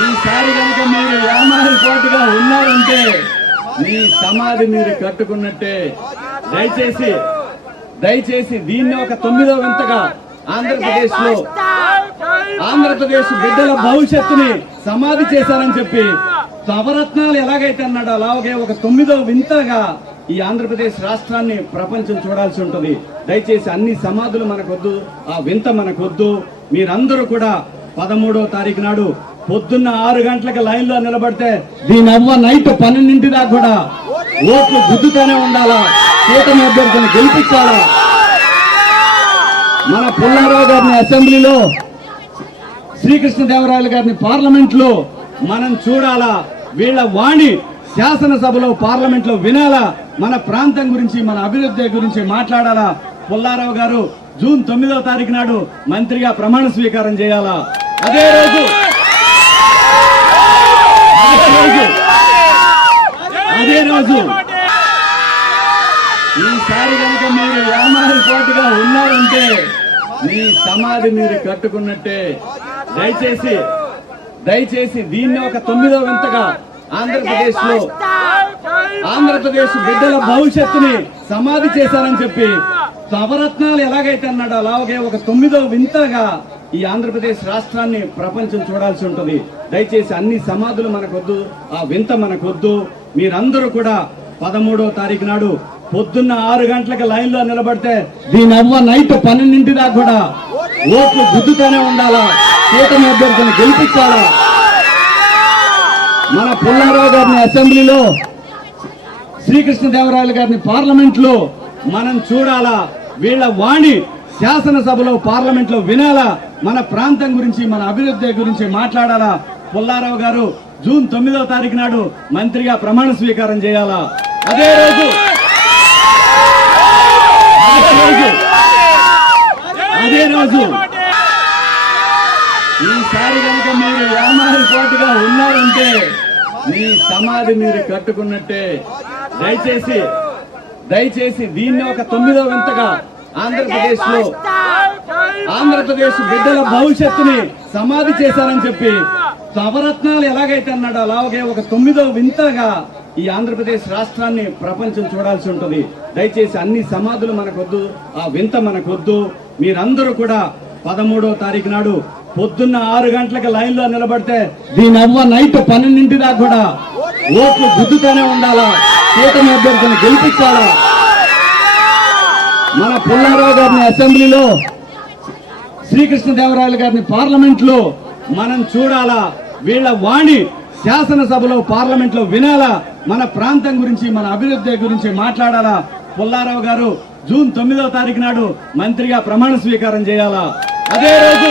ఈసారి కనుక మీరు యామారి కోటగా ఉన్నారంటే మీ సమాధి మీరు కట్టుకున్నట్టే. దయచేసి దీన్ని ఒక 9వ వింతగా ఆంధ్రప్రదేశ్ బిడ్డల భవిష్యత్తుని సమాధి చేశారని చెప్పి నవరత్నాలు ఎలాగైతే అన్నాడో అలాగే ఒక 9వ వింతగా ఈ ఆంధ్రప్రదేశ్ రాష్ట్రాన్ని ప్రపంచం చూడాల్సి ఉంటుంది. దయచేసి అన్ని సమాధులు మనకొద్దు, ఆ వింత మనకొద్దు. మీరందరూ కూడా 13వ తారీఖు నాడు పొద్దున్న 6 గంటలకు లైన్ లో నిలబడితే దీని అవ్వ నైట్ 12 దాకా కూడా ఓట్లు గుద్దుతూనే ఉండాలా, కూటమి అభ్యర్థిని గెలిపించాలా. మన పుల్లారావు గారిని అసెంబ్లీలో, శ్రీకృష్ణదేవరాయలు గారిని పార్లమెంట్ లో మనం చూడాలా. వీళ్ళ వాణి శాసనసభలో పార్లమెంట్ లో వినాలా. మన ప్రాంతం గురించి, మన అభివృద్ధి గురించి మాట్లాడాలా. పుల్లారావు గారు జూన్ 9వ తారీఖు నాడు మంత్రిగా ప్రమాణ స్వీకారం చేయాలా. అదే రోజు ఈసారి కనుక మీరు యామారి కోటగా ఉన్నారంటే మీ సమాధి మీరు కట్టుకున్నట్టే. దయచేసి దీన్ని ఒక 9వ వింతగా ఆంధ్రప్రదేశ్ బిడ్డల భవిష్యత్తుని సమాధి చేశారని చెప్పి నవరత్నాలు ఎలాగైతే అన్నాడో అలాగే ఒక 9వ వింతగా ఈ ఆంధ్రప్రదేశ్ రాష్ట్రాన్ని ప్రపంచం చూడాల్సి ఉంటుంది. దయచేసి అన్ని సమాధులు మనకొద్దు, ఆ వింత మనకొద్దు. మీరందరూ కూడా 13వ తారీఖు నాడు పొద్దున్న 6 గంటలకు లైన్ లో నిలబడితే దీని అవ్వ నైట్ 12 దాకా కూడా ఓట్లు గుద్దుతూనే ఉండాలా, కూటమి అభ్యర్థిని గెలిపించాలా. మన పుల్లారావు గారిని అసెంబ్లీలో, శ్రీకృష్ణదేవరాయలు గారిని పార్లమెంట్ లో మనం చూడాలా. వీళ్ళ వాణి శాసనసభలో పార్లమెంట్ లో వినాలా. మన ప్రాంతం గురించి, మన అభివృద్ధి గురించి మాట్లాడాలా. పుల్లారావు గారు జూన్ 9వ తారీఖు నాడు మంత్రిగా ప్రమాణ స్వీకారం చేయాలా. అదే రోజు ఈసారి కనుక మీరు యామారి కోటగా ఉన్నారంటే మీ సమాధి మీరు కట్టుకున్నట్టే. దయచేసి దీన్ని ఒక 9వ వింతగా ఆంధ్రప్రదేశ్ బిడ్డల భవిష్యత్తుని సమాధి చేశారని చెప్పి నవరత్నాలు ఎలాగైతే అన్నాడో అలాగే ఒక 9వ వింతగా ఈ ఆంధ్రప్రదేశ్ రాష్ట్రాన్ని ప్రపంచం చూడాల్సి ఉంటుంది. దయచేసి అన్ని సమాధులు మనకొద్దు, ఆ వింత మనకొద్దు. మీరందరూ కూడా 13వ తారీఖు నాడు పొద్దున్న 6 గంటలకు లైన్ లో నిలబడితే దీని అవ్వ నైట్ 12 దాకా కూడా ఓట్లు గుద్దుతూనే ఉండాలా, కూటమి అభ్యర్థిని గెలిపించాలా. మన పుల్లారావు గారిని అసెంబ్లీలో, శ్రీకృష్ణదేవరాయలు గారిని పార్లమెంట్ లో మనం చూడాలా. వీళ్ళ వాణి శాసనసభలో పార్లమెంట్ లో వినాలా. మన ప్రాంతం గురించి, మన అభివృద్ధి గురించి మాట్లాడాలా. పుల్లారావు గారు జూన్ 9వ తారీఖు నాడు మంత్రిగా ప్రమాణ స్వీకారం చేయాలా. అదే రోజు